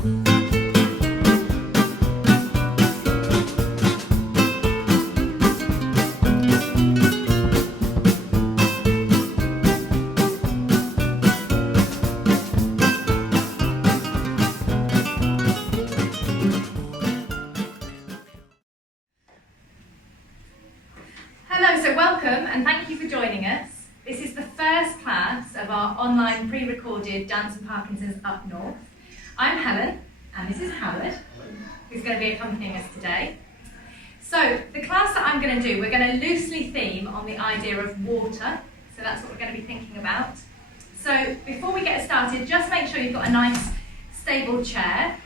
So welcome and thank you for joining us. This is the first class of our online pre-recorded Dance and Parkinson's Up North. I'm Helen and this is Howard, who's going to be accompanying us today. So the class that I'm going to do, we're going to loosely theme on the idea of water. So that's what we're going to be thinking about. So before we get started, just make sure you've got a nice stable chair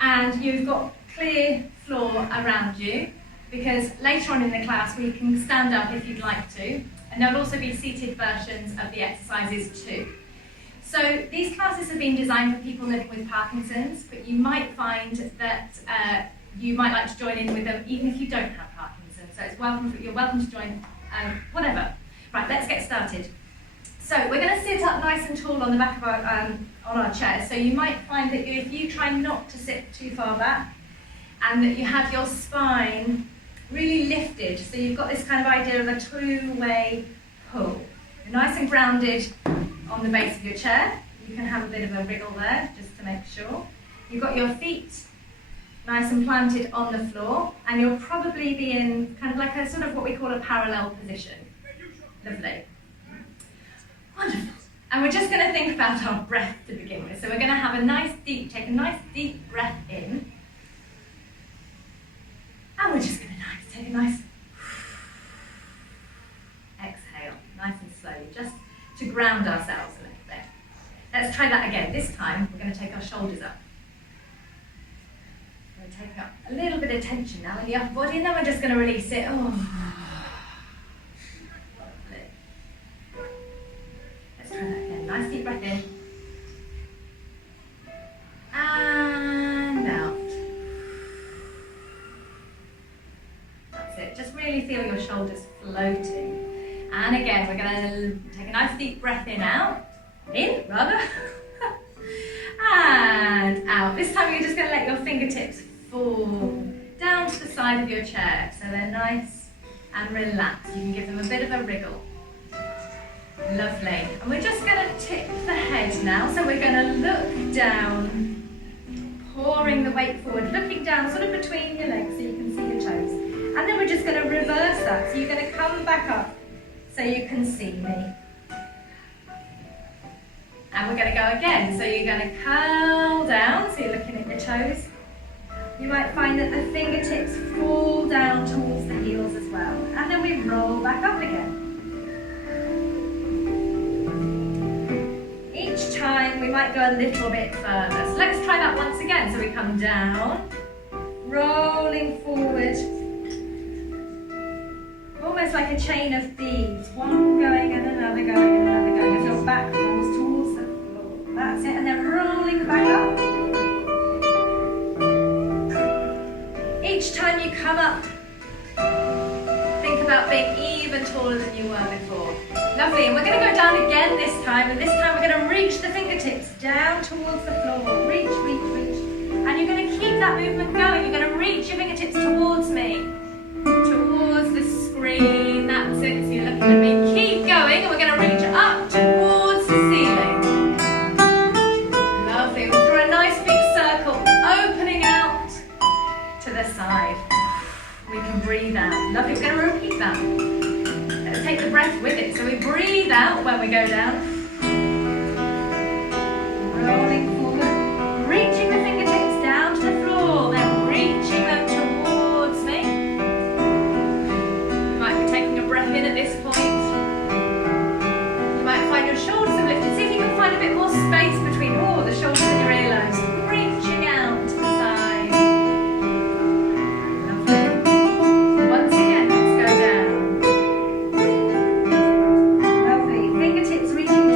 and you've got clear floor around you, because later on in the class we can stand up if you'd like to, and there'll also be seated versions of the exercises too. So these classes have been designed for people living with Parkinson's, but you might find that you might like to join in with them even if you don't have Parkinson's. So you're welcome to join whatever. Right, let's get started. So we're going to sit up nice and tall on the back of our chairs. So you might find that if you try not to sit too far back, and that you have your spine really lifted, so you've got this kind of idea of a two-way pull. You're nice and grounded on the base of your chair. You can have a bit of a wriggle there, just to make sure. You've got your feet nice and planted on the floor, and you'll probably be in kind of like a sort of what we call a parallel position. Lovely. Wonderful. And we're just going to think about our breath to begin with. So we're going to have take a nice deep breath in. And we're just going to take a nice exhale, nice and slowly, just to ground ourselves a little bit. Let's try that again. This time, we're going to take our shoulders up. We're taking up a little bit of tension now in the upper body, and then we're just going to release it. Oh. Lovely. Let's try that again. Nice deep breath in. And out. Just really feel your shoulders floating. And again, we're going to take a nice deep breath in, and out. This time you're just going to let your fingertips fall down to the side of your chair, so they're nice and relaxed. You can give them a bit of a wriggle. Lovely. And we're just going to tip the head now, so we're going to look down, pouring the weight forward, looking down sort of between your legs so you can see your toes. And then we're just going to reverse that. So you're going to come back up so you can see me. And we're going to go again. So you're going to curl down, so you're looking at your toes. You might find that the fingertips fall down towards the heels as well. And then we roll back up again. Each time we might go a little bit further. So let's try that once again. So we come down, rolling forward. Almost like a chain of beads, one going and another going and another going, as your back falls towards the floor. That's it, and then rolling back up. Each time you come up, think about being even taller than you were before. Lovely, and we're going to go down again this time, and this time we're going to reach the fingertips down towards the floor. Reach, reach, reach. And you're going to keep that movement going. You're going to reach your fingertips towards me. Towards the screen, that's it, so you're looking at me. Keep going, and we're going to reach up towards the ceiling. Lovely, we'll draw a nice big circle, opening out to the side. We can breathe out. Lovely, we're going to repeat that. Let's take the breath with it. So we breathe out when we go down. Rolling forward, reaching the fingertips down to the floor, then reaching them towards me. You might be taking a breath in at this point. You might find your shoulders have lifted. See if you can find a bit more space between the shoulders and your earlobes. Reaching out to the side. Lovely. Once again, let's go down. Lovely. Fingertips reaching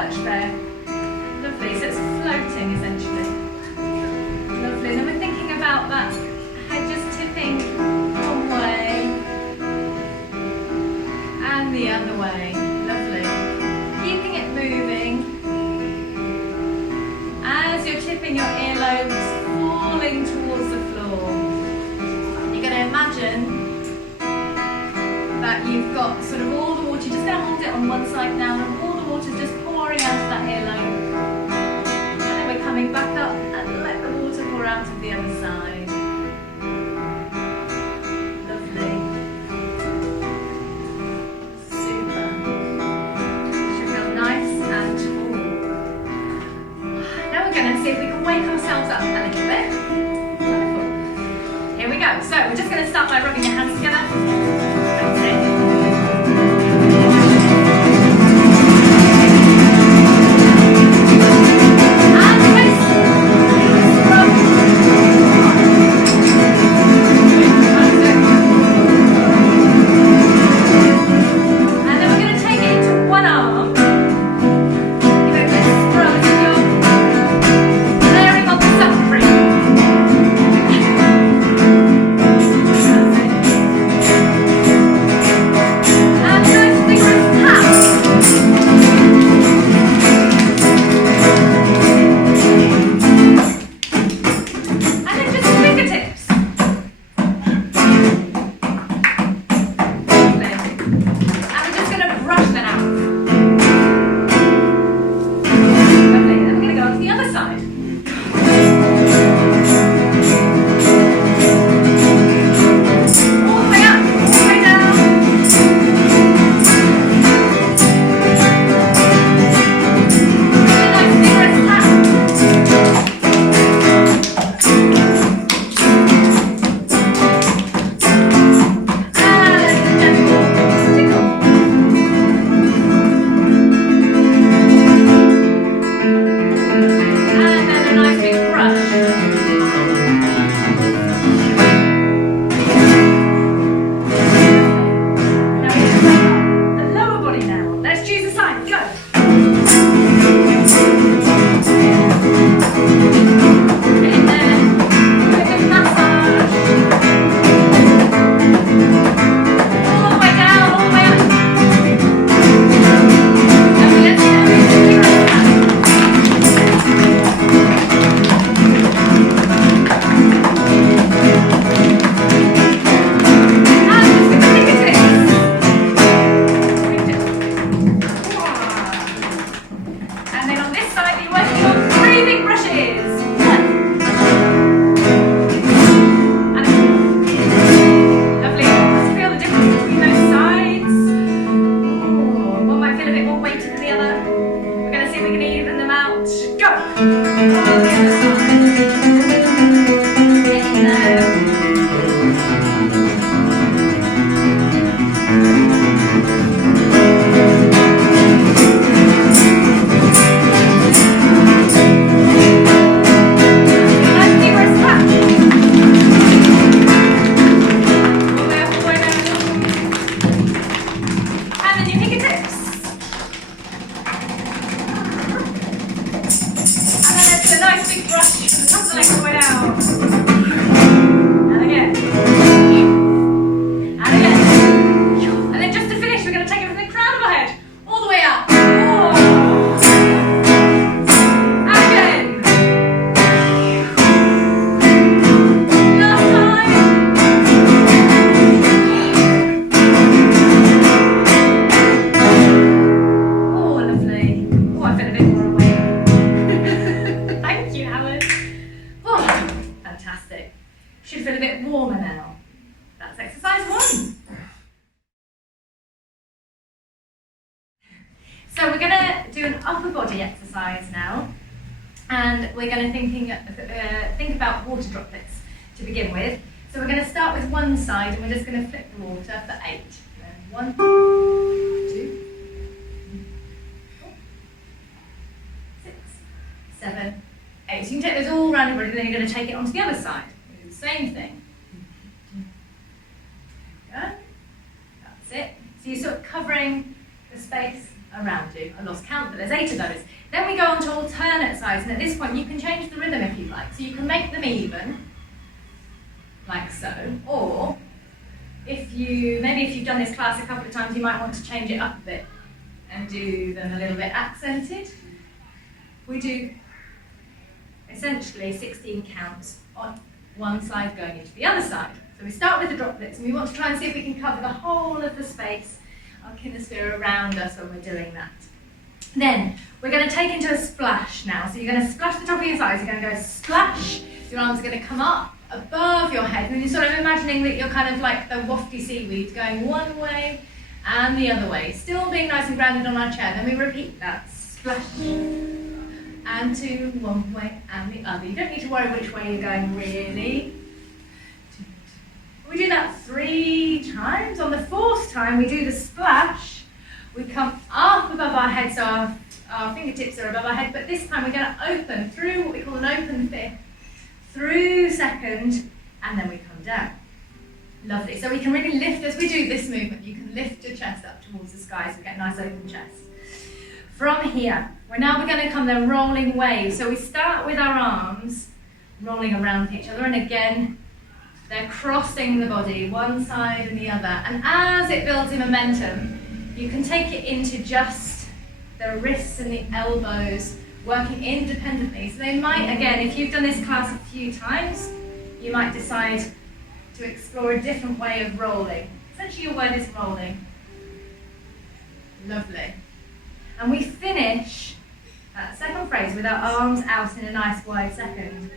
perch there. Lovely, so it's floating essentially. Lovely, and then we're thinking about that head just tipping one way and the other way. Lovely. Keeping it moving. As you're tipping your earlobes falling towards the floor, you're going to imagine that you've got sort of all the water, you're just going to hold it on one side now, and all the water's just pouring out of that earlobe. And then we're coming back up and let the water pour out of the other side. Lovely. Super. Should feel nice and tall. Now we're going to see if we can wake ourselves up a little bit. Wonderful. Here we go. So we're just going to start by rubbing your hands together. That's it. So we're going to do an upper body exercise now, and we're going to think about water droplets to begin with. So we're going to start with one side, and we're just going to flip the water for 8. 1, 2, 4, 6, 7, 8. So you can take those all around your body, and then you're going to take it onto the other side. Do the same thing. Good. That's it. So you're sort of covering the space around you. I lost count, but there's 8 of those. Then we go on to alternate sides, and at this point you can change the rhythm if you like. So you can make them even, like so, or if you've done this class a couple of times, you might want to change it up a bit and do them a little bit accented. We do essentially 16 counts on one side going into the other side. So we start with the droplets, and we want to try and see if we can cover the whole of the space, our kinesphere around us when we're doing that. Then we're going to take into a splash now. So you're going to splash the top of your thighs, you're going to go splash, your arms are going to come up above your head, and you're sort of imagining that you're kind of like the wafty seaweed going one way and the other way, still being nice and grounded on our chair. Then we repeat that, splash, and to one way and the other. You don't need to worry which way you're going really. We do that 3 times. On the 4th time we do the splash, we come up above our head, so our fingertips are above our head, but this time we're going to open through what we call an open 5th, through 2nd, and then we come down. Lovely. So we can really lift, as we do this movement, you can lift your chest up towards the sky, so we get a nice open chest. From here, we're going to come the rolling wave. So we start with our arms rolling around each other, and again, they're crossing the body, one side and the other. And as it builds in momentum, you can take it into just the wrists and the elbows, working independently. So they might, again, if you've done this class a few times, you might decide to explore a different way of rolling. Essentially your word is rolling. Lovely. And we finish that second phrase with our arms out in a nice wide 2nd.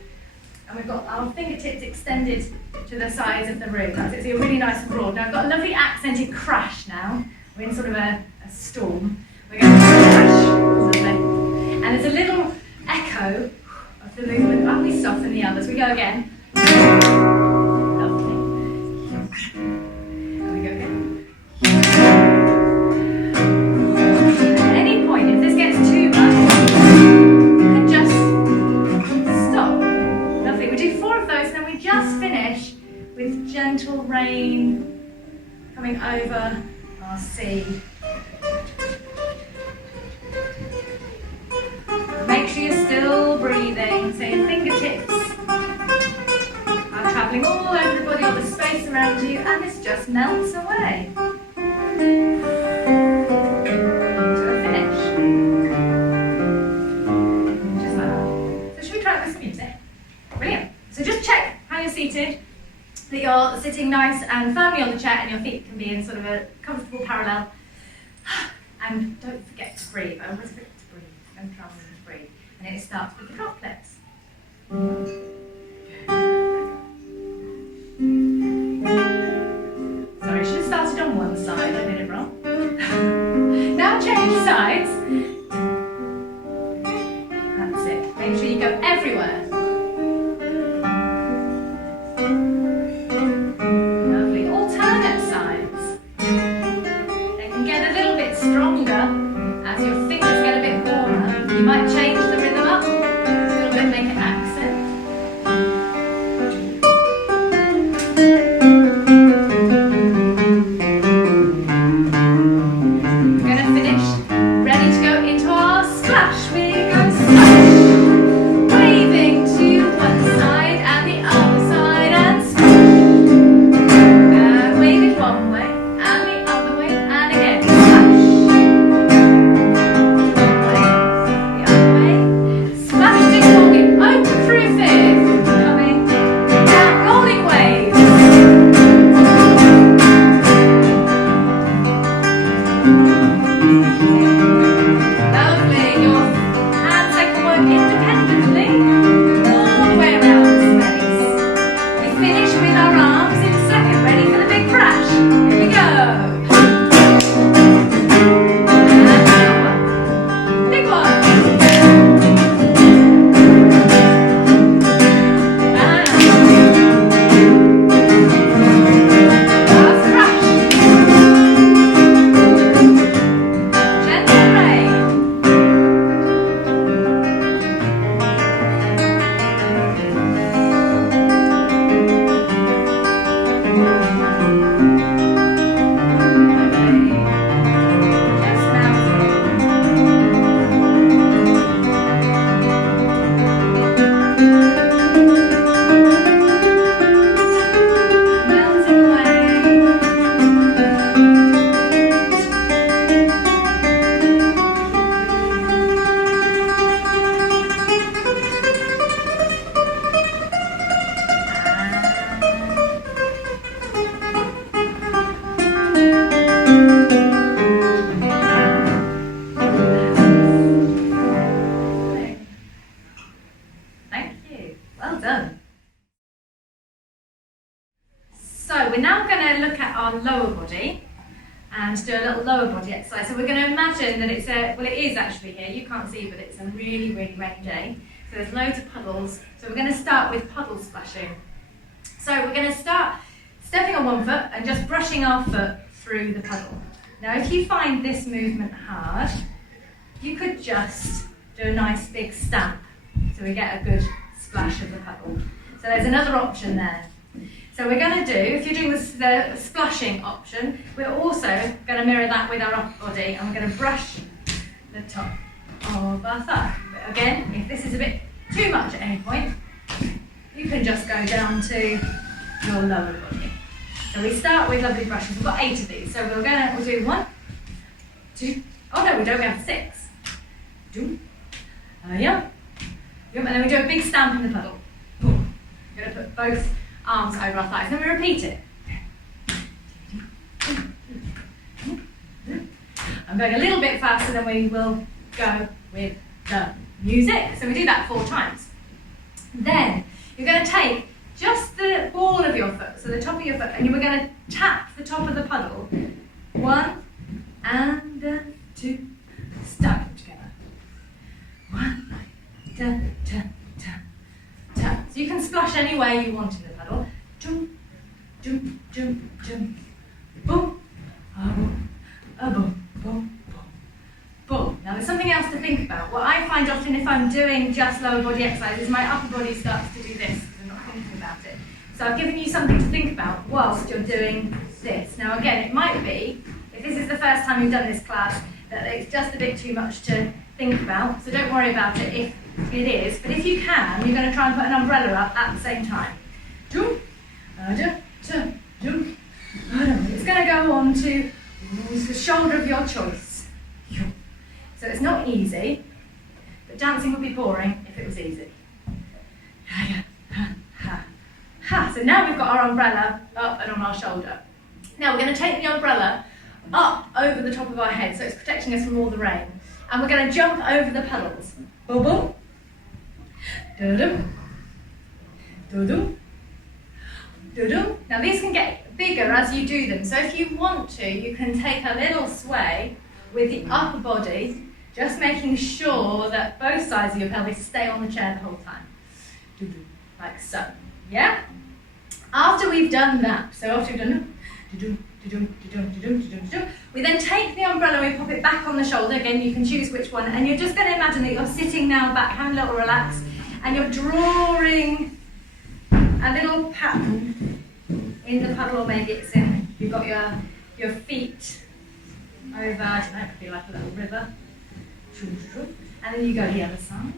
And we've got our fingertips extended to the sides of the room. That's it, so you're really nice and broad. Now I've got a lovely accented crash now. We're in sort of a storm. We're going to crash. Lovely. And there's a little echo of the movement. Up we soften the others. We go again. Lovely. And we go again. At any point, if this gets too much, you can just stop. Lovely. We do 4 of those, and then we just finish with gentle rain coming over our sea. Make sure you're still breathing, so your fingertips are travelling all over the body or the space around you, and this just melts away. To a finish. Just like that. So should we try it with some music? Brilliant. So just check how you're seated, that you're sitting nice and firmly on the chair and your feet can be in sort of a comfortable parallel. And don't forget to breathe. I always forget to breathe. Don't try and breathe. And it starts with the droplets. Sorry, I should have started on one side. I did it wrong. Now change sides. That's it. Make sure you go everywhere. Lovely. Alternate sides. They can get a little bit stronger as your fingers get a bit warmer. You might change the rhythm up a little bit, make an accent. We're going to finish, ready to go into our splash. We go splash, waving to one side and the other side and splash. And wave it one way and the other way and again splash. One way, the other way. Splash, ding, walking, open through 5th, coming down, rolling waves. Lovely, your hands they can work independently all the way around the space. We finish with our arms in 2nd, ready for the big crash. Here we go. And another one. Big one. Last crash. Gentle rain. we're now going to look at our lower body and do a little lower body exercise. So we're going to imagine that it's well, it is actually here, you can't see, but it's a really, really rainy day. So there's loads of puddles. So we're going to start with puddle splashing. So we're going to start stepping on one foot and just brushing our foot through the puddle. Now if you find this movement hard, you could just do a nice big stamp so we get a good splash of the puddle. So there's another option there. So we're going to do, if you're doing the splashing option, we're also going to mirror that with our upper body, and we're going to brush the top of our thigh. But again, if this is a bit too much at any point, you can just go down to your lower body. So we start with lovely brushes. We've got 8 of these. So we'll do 1, 2, oh no, we don't, we have 6. Do, yeah. And then we do a big stamp in the puddle. Boom. We're going to put both arms over our thighs. Then we repeat it. I'm going a little bit faster than we will go with the music. So we do that 4 times. Then you're going to take just the ball of your foot, so the top of your foot, and we're going to tap the top of the puddle. 1 and 2. Stamp them together. 1, ta, ta, ta, ta. So you can splash any way you want in the puddle. Jump, jump, jump, jump. Boom, boom, boom, boom, boom. Now there's something else to think about. What I find often if I'm doing just lower body exercises, my upper body starts to do this because I'm not thinking about it. So I've given you something to think about whilst you're doing this. Now again, it might be, if this is the first time you've done this class, that it's just a bit too much to think about. So don't worry about it if it is. But if you can, you're going to try and put an umbrella up at the same time. Jump, jump, jump. It's going to go on to the shoulder of your choice. So it's not easy, but dancing would be boring if it was easy. So now we've got our umbrella up and on our shoulder. Now we're going to take the umbrella up over the top of our head, so it's protecting us from all the rain. And we're going to jump over the puddles. Boom, boom. Do-dum. Do-dum. Do-dum. Now these can get bigger as you do them, so if you want to, you can take a little sway with the upper body, just making sure that both sides of your pelvis stay on the chair the whole time. Do-dum. Like so. Yeah? After we've done that, so after we've done we then take the umbrella and we pop it back on the shoulder. Again, you can choose which one, and you're just going to imagine that you're sitting now back, hand a little relaxed, and you're drawing a little pattern in the puddle, or maybe it's in, you've got your feet over, I don't know, it could be like a little river. And then you go the other side.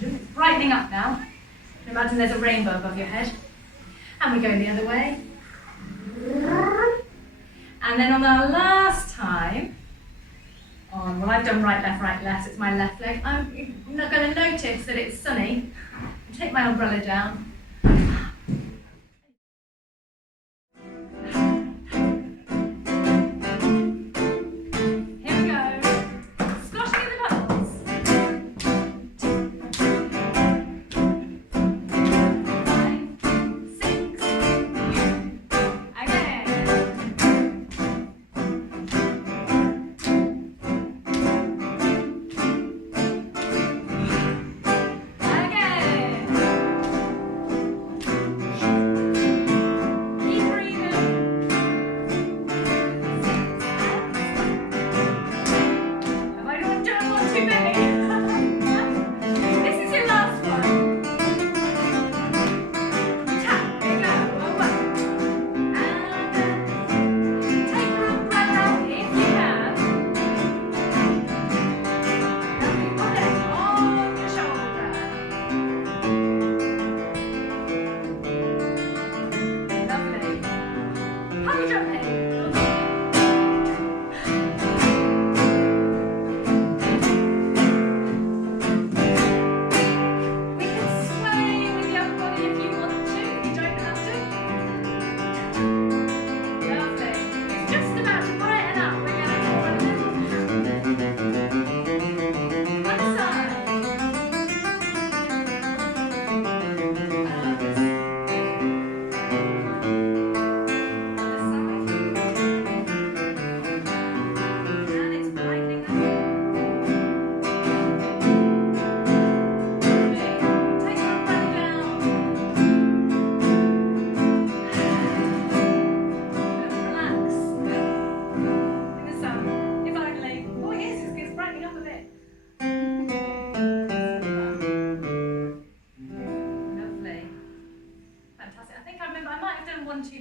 It's brightening up now. Imagine there's a rainbow above your head. And we go the other way. And then on our last time, well, I've done right, left, it's my left leg. I'm not going to notice that it's sunny. I take my umbrella down.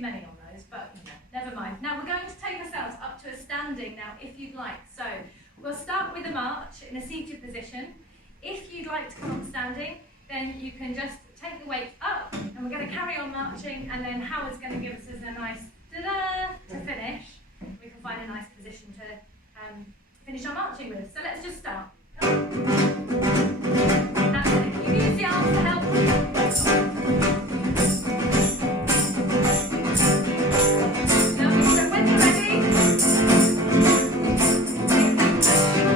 many on those, but never mind. Now we're going to take ourselves up to a standing now, if you'd like. So we'll start with a march in a seated position. If you'd like to come up standing, then you can just take the weight up, and we're going to carry on marching, and then Howard's going to give us a nice da-da to finish. We can find a nice position to finish our marching with. So let's just start. That's it. You use the arms to help. Lovely. So when you're ready,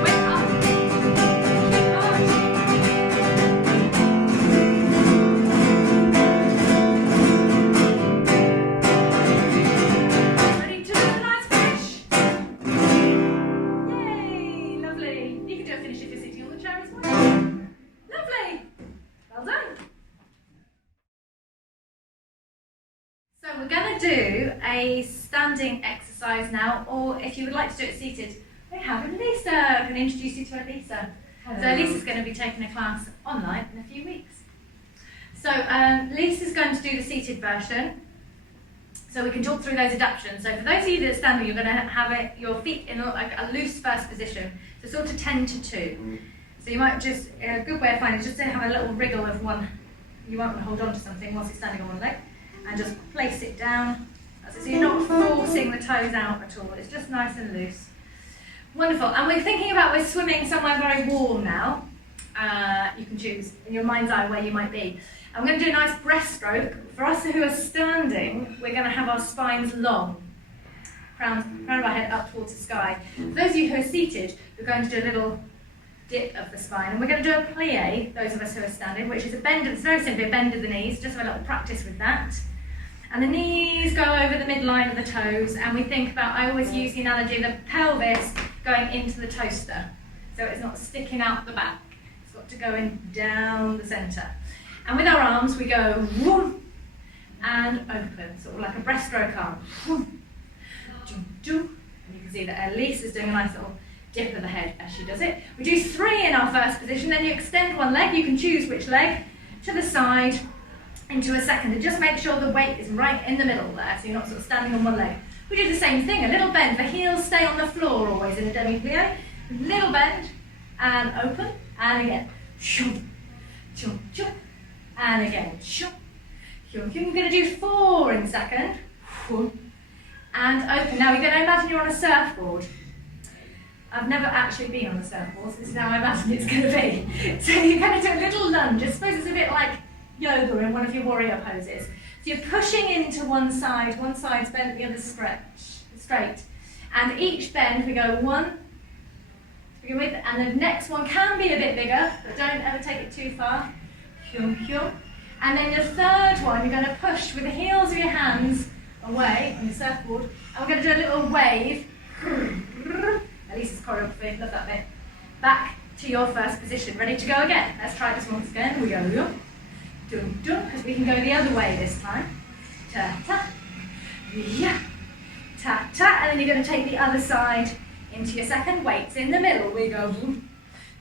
weight up. Keep marching. Ready to do a nice finish? Yay! Lovely. You can do a finish if you're sitting on the chair as well. Lovely. Well done. So we're going to do a standing exercise now, or if you would like to do it seated, we have Elisa. I'm going to introduce you to Elisa. Hello. So Elisa's going to be taking a class online in a few weeks. So Lisa's going to do the seated version, so we can talk through those adaptations. So for those of you that are standing, you're going to have your feet in like a loose first position, so sort of 10 to 2. So you might just, a good way of finding it is just to have a little wriggle of one. You might want to hold on to something whilst you're standing on one leg, and just place it down. That's it. So you're not forcing the toes out at all. It's just nice and loose. Wonderful. And we're thinking about we're swimming somewhere very warm now. You can choose in your mind's eye where you might be. And we're going to do a nice breaststroke. For us who are standing, we're going to have our spines long. Crown of our head up towards the sky. For those of you who are seated, we're going to do a little dip of the spine. And we're going to do a plie, those of us who are standing, which is a bend, it's very simply a bend of the knees, just have a little practice with that. And the knees go over the midline of the toes, and we think about, I always use the analogy of the pelvis going into the toaster. So it's not sticking out the back, it's got to go in down the centre. And with our arms, we go whoom, and open, sort of like a breaststroke arm. Whoom, jum, jum. And you can see that Elisa's doing a nice little dip of the head as she does it. We do 3 in our first position, then you extend one leg, you can choose which leg, to the side, into a second, and just make sure the weight is right in the middle there, so you're not sort of standing on one leg. We do the same thing, a little bend, the heels stay on the floor always in a demi-plie, little bend, and open, and again, shum, chum, chum, and again, shum, chum, chum. We're going to do 4 in second, and open. Now you're going to imagine you're on a surfboard. I've never actually been on a surfboard, so this is how I imagine it's going to be. So you're going to do a little lunge. I suppose it's a bit like yoga in one of your warrior poses. So you're pushing into one side's bent, the other's straight. And each bend we go 1 to begin with, and the next one can be a bit bigger, but don't ever take it too far. Hyum, hyum. And then the third one, you're going to push with the heels of your hands away on your surfboard, and we're going to do a little wave. Elisa's choreography, love that bit. Back to your first position. Ready to go again? Let's try this once again. We go dum, dum, dum, because we can go the other way this time. Ta ta, yeah, ta ta, and then you're going to take the other side into your second. Weights in the middle. We go boom,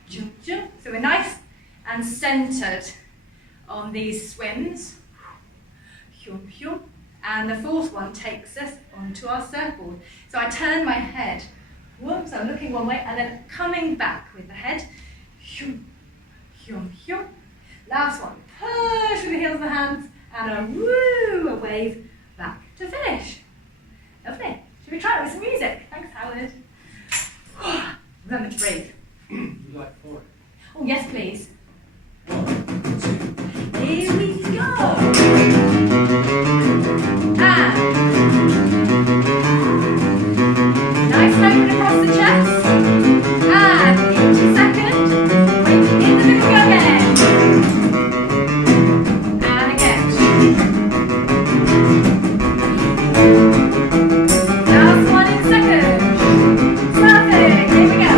jump, jump. So we're nice and centered on these swims. Hyum, hyum. And the fourth one takes us onto our surfboard. So I turn my head. Whoops, I'm looking one way and then coming back with the head. Hyum, hyum, hyum. Last one, push with the heels of the hands and a woo, a wave back to finish. Lovely. Should we try it with some music? Thanks, Howard. Remember to breathe. Would you like 4? Oh, yes, please. 1, 2. Here we go. And nice open across the chest. And into second. Wait, in the middle, go again. And again. Last one in second. Perfect. Here we go.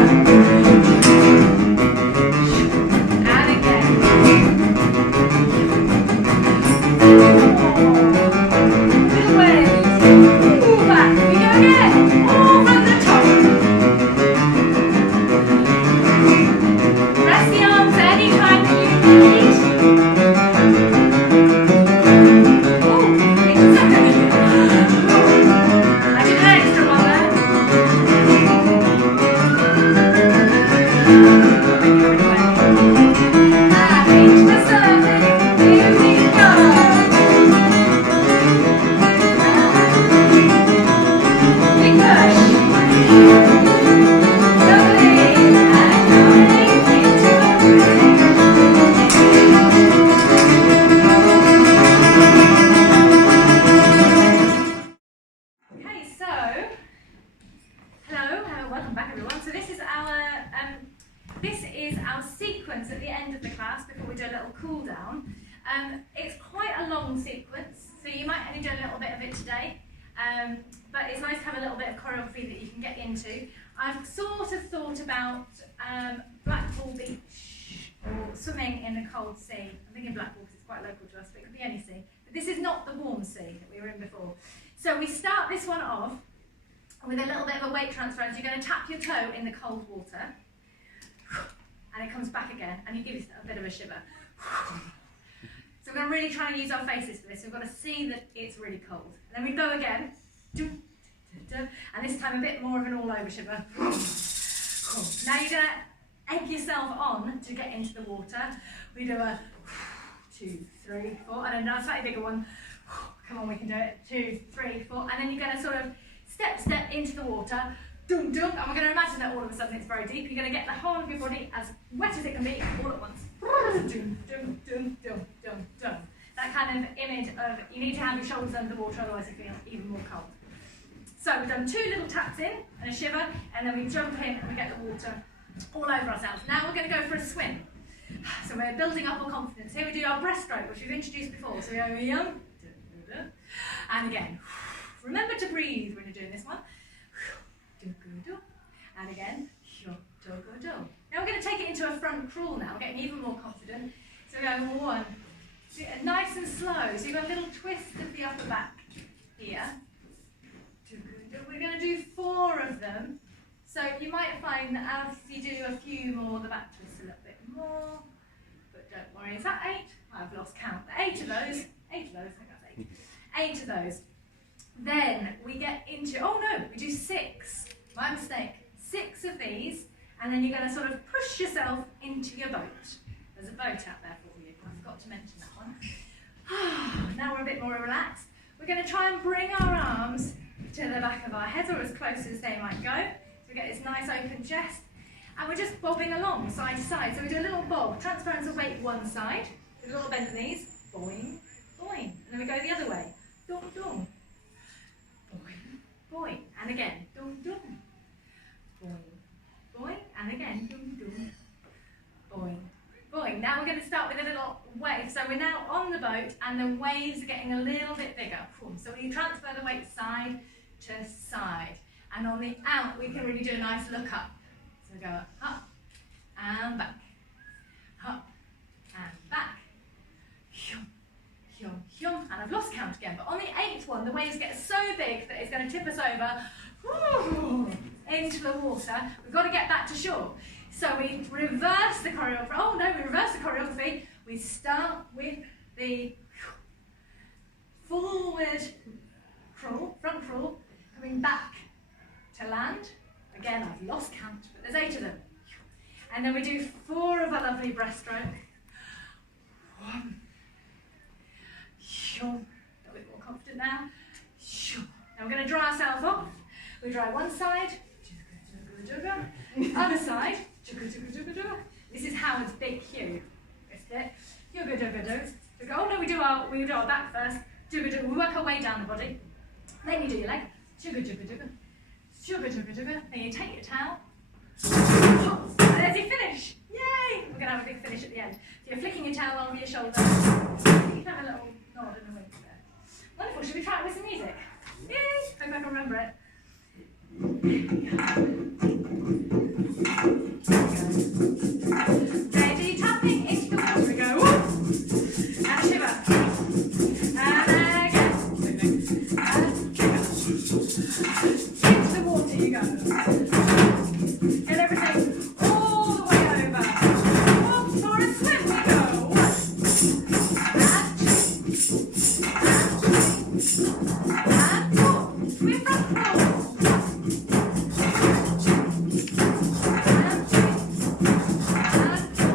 class before we do a little cool down. It's quite a long sequence, so you might only do a little bit of it today, but it's nice to have a little bit of choreography that you can get into. I've sort of thought about Blackpool Beach or swimming in the cold sea. I'm thinking Blackpool because it's quite local to us, but it could be any sea. But this is not the warm sea that we were in before. So we start this one off with a little bit of a weight transfer. So you're going to tap your toe in the cold water, and it comes back again, and you give yourself a bit of a shiver. So we're going to really try and use our faces for this. We've got to see that it's really cold. And then we go again, and this time a bit more of an all-over shiver. Now you're going to egg yourself on to get into the water. We do a 2, 3, 4, and a slightly bigger one. Come on, we can do it. 2, 3, 4, and then you're going to sort of step into the water. Dum, dum, and we're going to imagine that all of a sudden it's very deep. You're going to get the whole of your body as wet as it can be all at once. Dum, dum, dum, dum, dum, dum. That kind of image of you need to have your shoulders under the water, otherwise you feel even more cold. So we've done 2 little taps in and a shiver, and then we jump in and we get the water all over ourselves. Now we're going to go for a swim. So we're building up our confidence. Here we do our breaststroke, which we've introduced before. So we go yum, and again. Remember to breathe when you're doing this one. And again. Now we're going to take it into a front crawl now, getting even more confident. So we go 1, nice and slow. So you've got a little twist of the upper back here. We're going to do 4 of them. So you might find that as you do a few more, the back twists a little bit more. But don't worry, is that 8? I've lost count. 8 of those. 8 of those, I think that's 8. 8 of those. Then we get into, oh no, we do 6. My mistake. 6 of these, and then you're going to sort of push yourself into your boat. There's a boat out there for you. I forgot to mention that one. Now we're a bit more relaxed. We're going to try and bring our arms to the back of our heads, or as close as they might go. So we get this nice open chest, and we're just bobbing along side to side. So we do a little bob, transference of weight one side, a little bend of knees, boing, boing, and then we go the other way, dong, dong, boing, boing, and again, dong, dong, boing, boing, and again, dong, dong, boing, boing. Now we're going to start with a little wave. So we're now on the boat, and the waves are getting a little bit bigger. So we transfer the weight side to side, and on the out, we can really do a nice look up. So we go up and back, up and back, hyum, hyum, hyum, and I've lost count again. But on the 8th one, the waves get so big that it's going to tip us over into the water. We've got to get back to shore. So we reverse the choreography. Oh no, we reverse the choreography. We start with the forward crawl, front crawl, coming back to land. Again, I've lost count, but there's 8 of them. And then we do 4 of a lovely breaststroke. 1. A bit more confident now. Now we're going to dry ourselves off. We dry one side, other side. This is Howard's big cue. Oh no, we do our back first. We work our way down the body. Then you do your leg. Then you take your towel. And there's your finish. Yay! We're going to have a big finish at the end. So you're flicking your towel over your shoulder. You can have a little nod and a wink there. Wonderful. Should we try it with some music? Yay! Hope I can remember it. Ready, tapping into the water. We go. Whoop! And shiver. And again. And shiver. Into the water you go. And everything all the way over. Whoop, for a swim we go. 1. And 4. We're front roll. And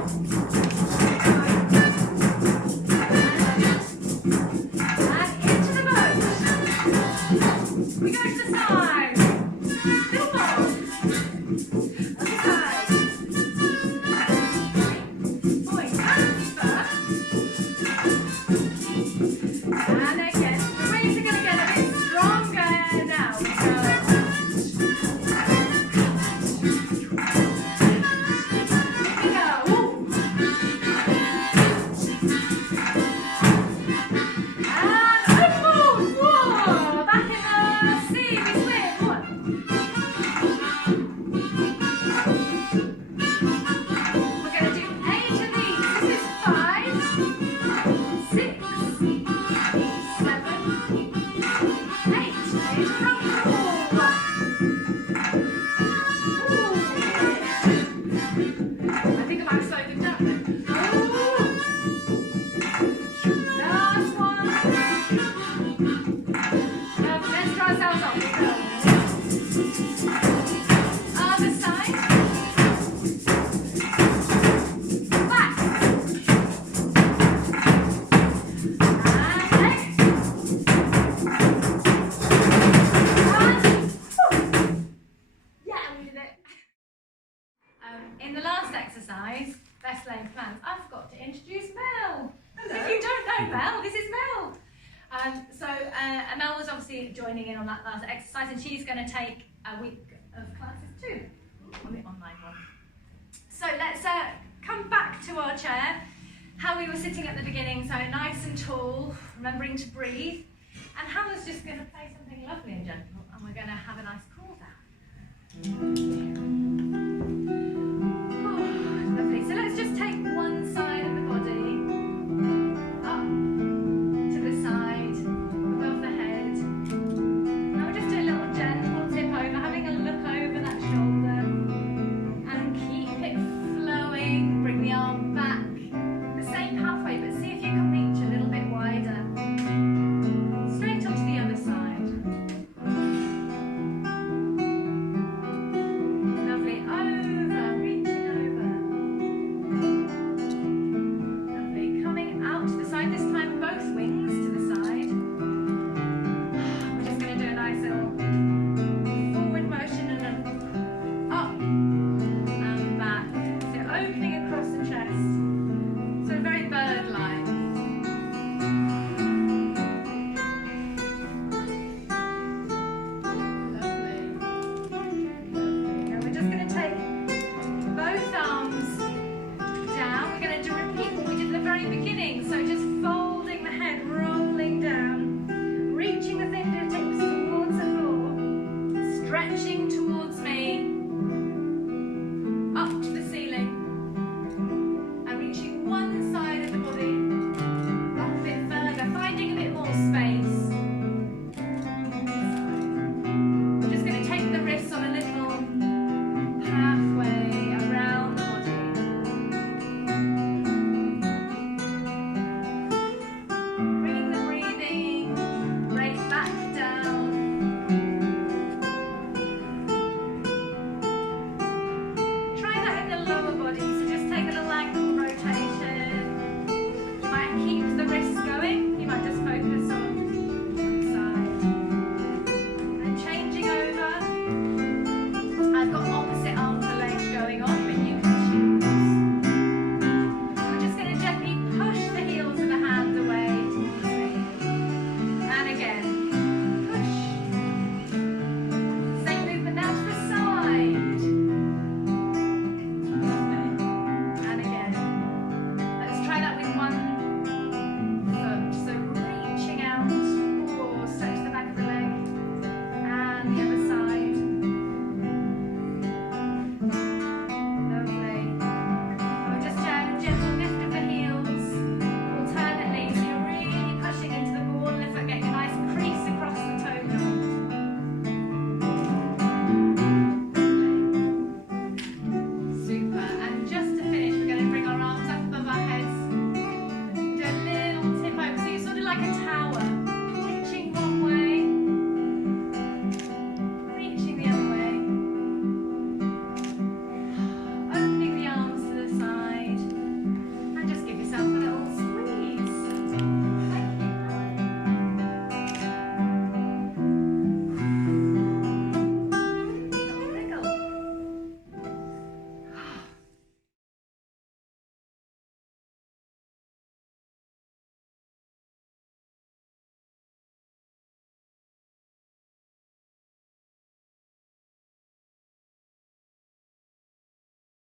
Hello, Mel. This is Mel. Mel was obviously joining in on that last exercise, and she's going to take a week of classes too, on the online one. So let's come back to our chair, how we were sitting at the beginning, so nice and tall, remembering to breathe. And Helen's just going to play something lovely and gentle, and we're going to have a nice cool down.